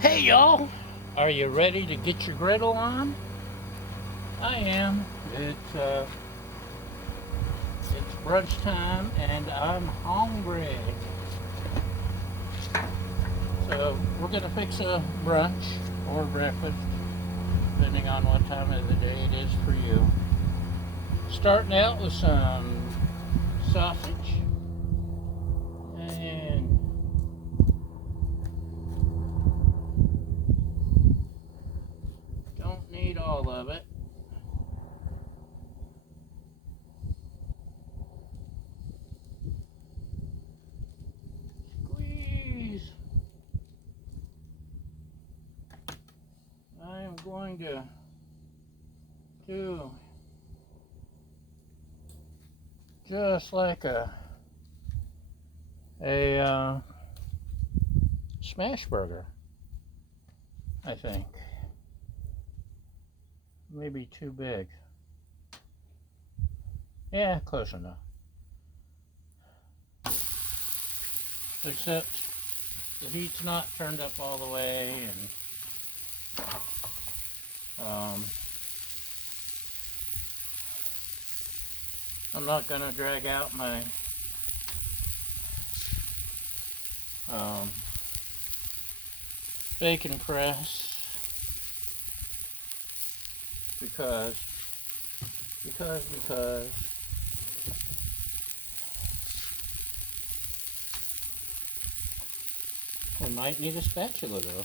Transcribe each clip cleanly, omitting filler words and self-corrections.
Hey y'all, are you ready to get your griddle on? I am. It's brunch time and I'm hungry. So we're gonna fix a brunch or breakfast, depending on what time of the day it is for you. Starting out with some sausage and don't need all of it. Squeeze. I am going to do just like a smash burger, I think. Maybe too big. Yeah, close enough. Except the heat's not turned up all the way, and I'm not gonna drag out my um, bacon press because because we might need a spatula though.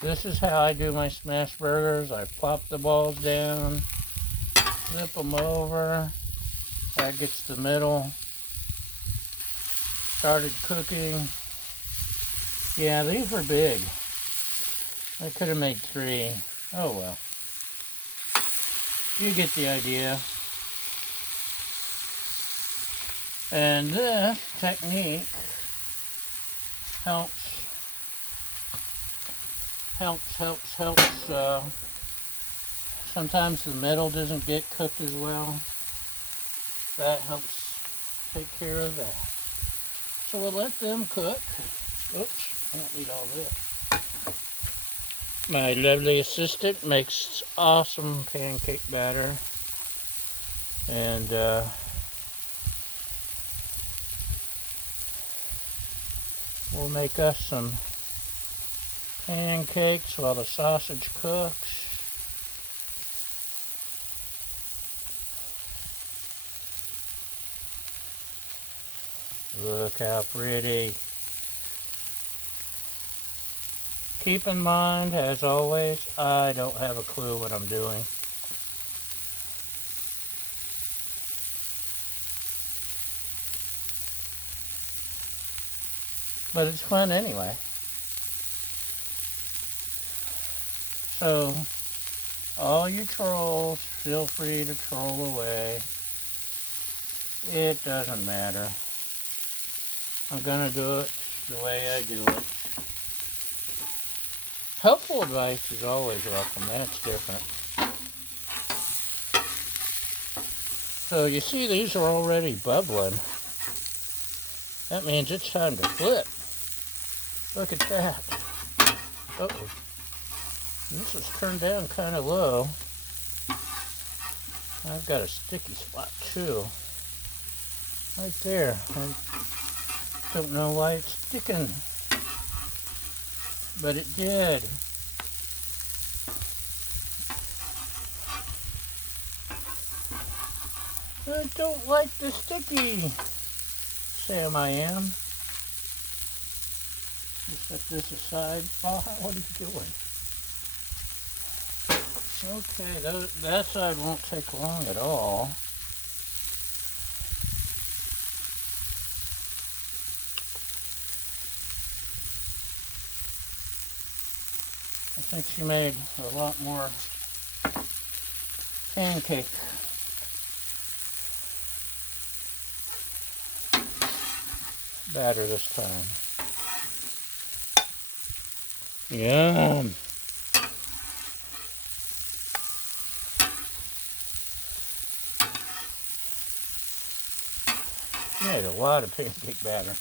This is how I do my smash burgers. I plop the balls down, flip them over. That gets the middle started cooking. Yeah, these were big. I could have made 3. Oh well. You get the idea. And this technique helps. Sometimes the middle doesn't get cooked as well. That helps take care of that. So we'll let them cook. Oops, I don't need all this. My lovely assistant makes awesome pancake batter. And we'll make us some pancakes while the sausage cooks. Look how pretty. Keep in mind, as always, I don't have a clue what I'm doing. But it's fun anyway. So, all you trolls, feel free to troll away. It doesn't matter. I'm gonna do it the way I do it. Helpful advice is always welcome. That's different. So you see these are already bubbling. That means it's time to flip. Look at that. Uh-oh. This is turned down kind of low. I've got a sticky spot too. Right there. I don't know why it's sticking. But it did. I don't like the sticky. Sam, I am. Just set this aside. Oh, what are you doing? Okay, that side won't take long at all. I think she made a lot more pancake batter this time. Yum. She made a lot of pancake batter.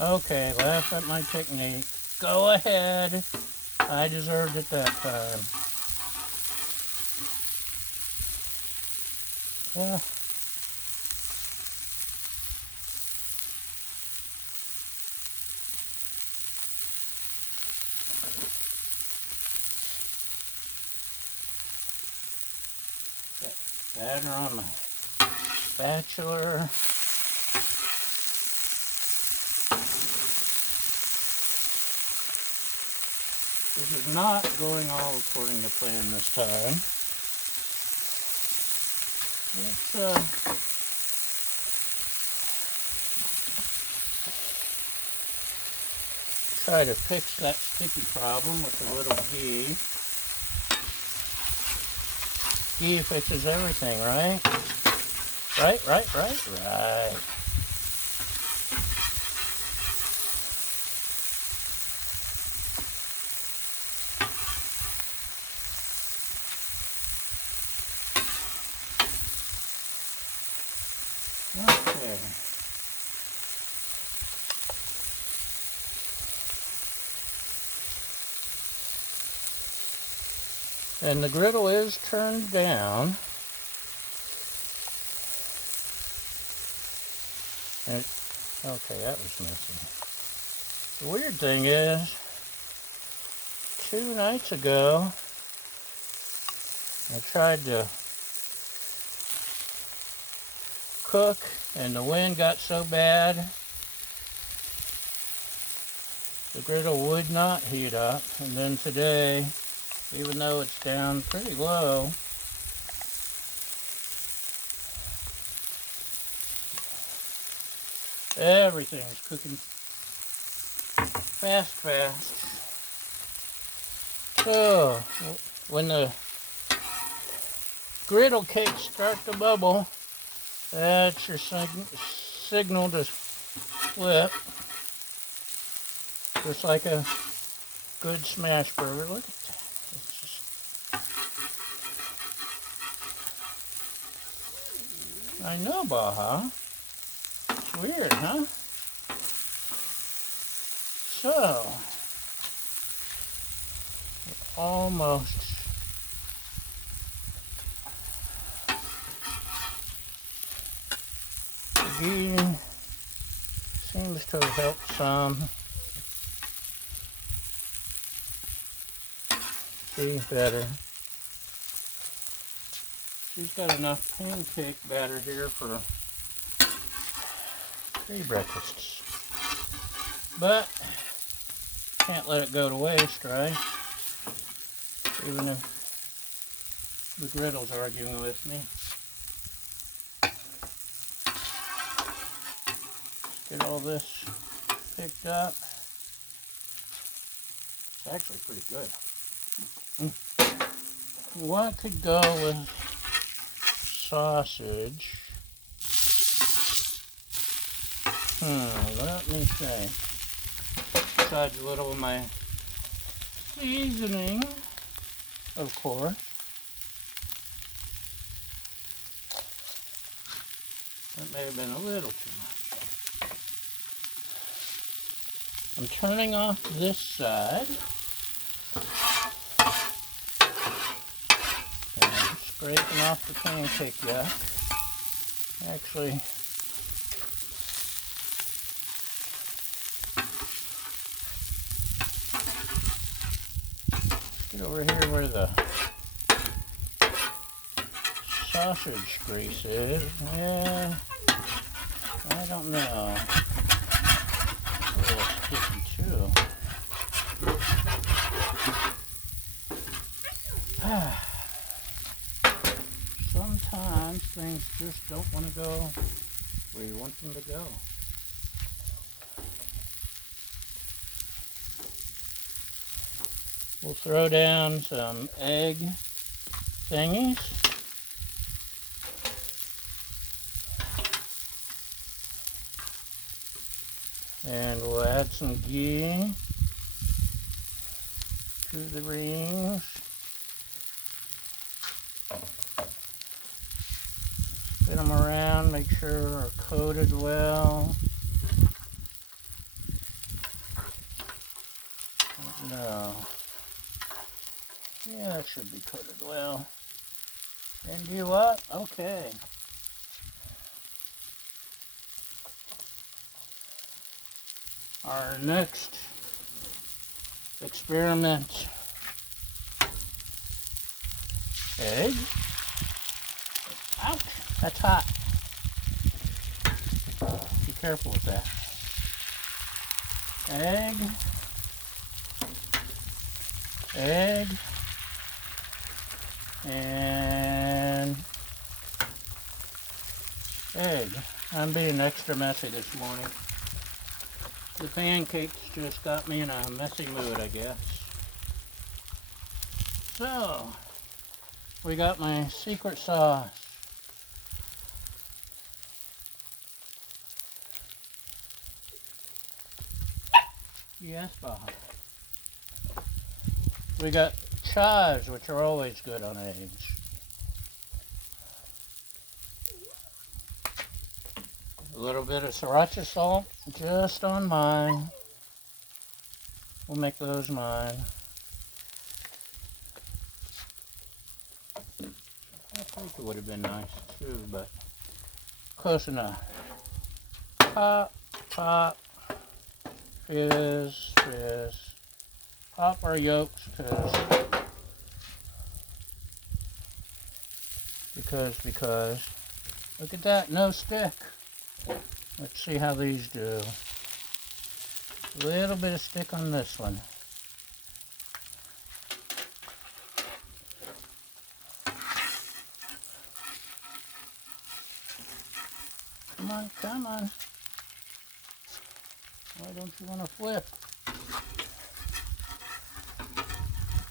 Okay, laugh at my technique. Go ahead. I deserved it that time. Yeah. Batter on my spatula. This is not going all according to plan this time. Let's try to fix that sticky problem with a little ghee. Ghee fixes everything, right? Right. Okay. And the griddle is turned down. Okay, that was missing. The weird thing is, 2 nights ago, I tried to cook and the wind got so bad, the griddle would not heat up. And then today, even though it's down pretty low, everything's cooking fast. So, when the griddle cakes start to bubble, that's your signal to flip. Just like a good smash burger. Look at that. It's just... I know, Baja. It's weird, huh? So, almost the ghee seems to have helped some. See, better. She's got enough pancake batter here for 3 breakfasts. But can't let it go to waste, right? Even if the griddle's arguing with me. Get all this picked up. It's actually pretty good. What could go with sausage? Let me think. Besides a little of my seasoning, of course. That may have been a little too much. I'm turning off this side. And I'm scraping off the pancake yuck. Actually, get over here where the sausage grease is. Yeah, I don't know. It's a little sticky too. Sometimes things just don't want to go where you want them to go. We'll throw down some egg thingies. And we'll add some ghee to the rings. Spin them around, make sure they're coated well. That should be coated well. And you what? Okay. Our next experiment. Egg. Ouch, that's hot. Be careful with that. Egg. Egg. And egg. I'm being extra messy this morning. The pancakes just got me in a messy mood, I guess. So, we got my secret sauce. Yes, Bob. We got chives, which are always good on eggs. A little bit of sriracha salt, just on mine. We'll make those mine. I think it would have been nice too, but close enough. Pop, pop, fizz, fizz. Pop our yolks because look at that, no stick. Let's see how these do. A little bit of stick on this one. Come on, come on. Why don't you want to flip?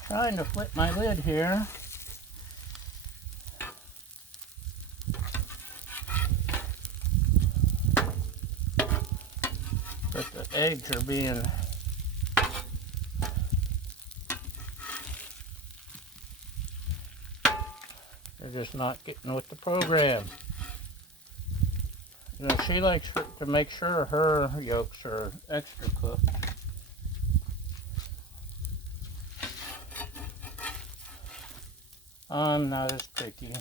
Trying to flip my lid here. But the eggs are being they're just not getting with the program. You know, she likes to make sure her yolks are extra cooked. I'm not as picky.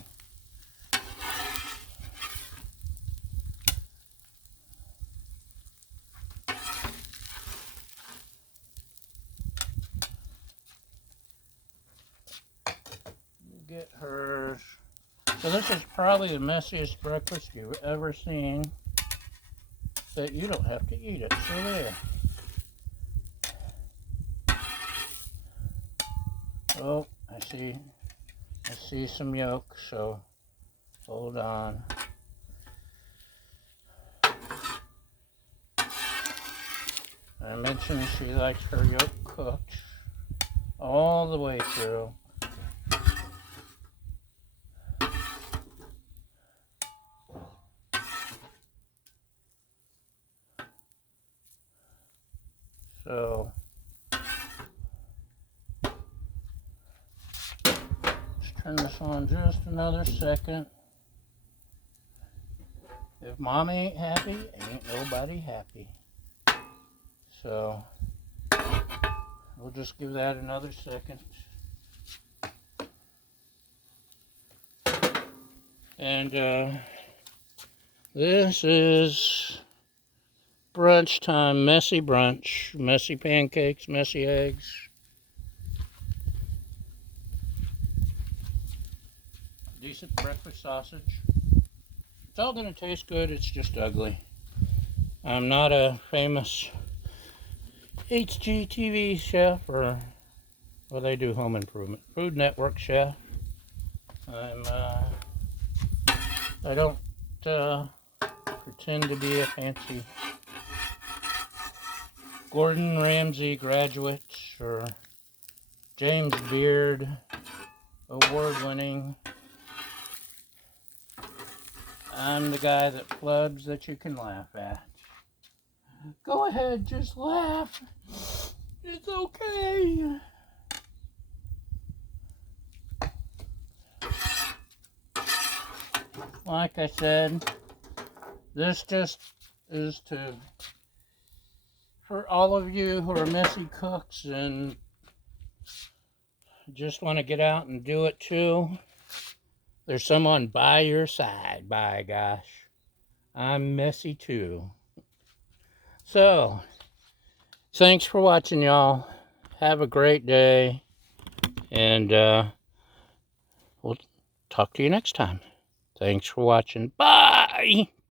Get hers. So this is probably the messiest breakfast you've ever seen, but you don't have to eat it. So there. Oh, I see some yolk, so hold on. I mentioned she likes her yolk cooked all the way through. So let's turn this on just another second. If mommy ain't happy, ain't nobody happy. So we'll just give that another second. And this is brunch time, messy brunch, messy pancakes, messy eggs. Decent breakfast sausage. It's all gonna taste good, it's just ugly. I'm not a famous HGTV chef or, well, they do Home Improvement, Food Network chef. I don't pretend to be a fancy Gordon Ramsay graduate or James Beard award-winning. I'm the guy that flubs that you can laugh at. Go ahead, just laugh. It's okay. Like I said, this just is for all of you who are messy cooks and just want to get out and do it too. There's someone by your side, by gosh. I'm messy too. So, thanks for watching, y'all. Have a great day. And we'll talk to you next time. Thanks for watching. Bye!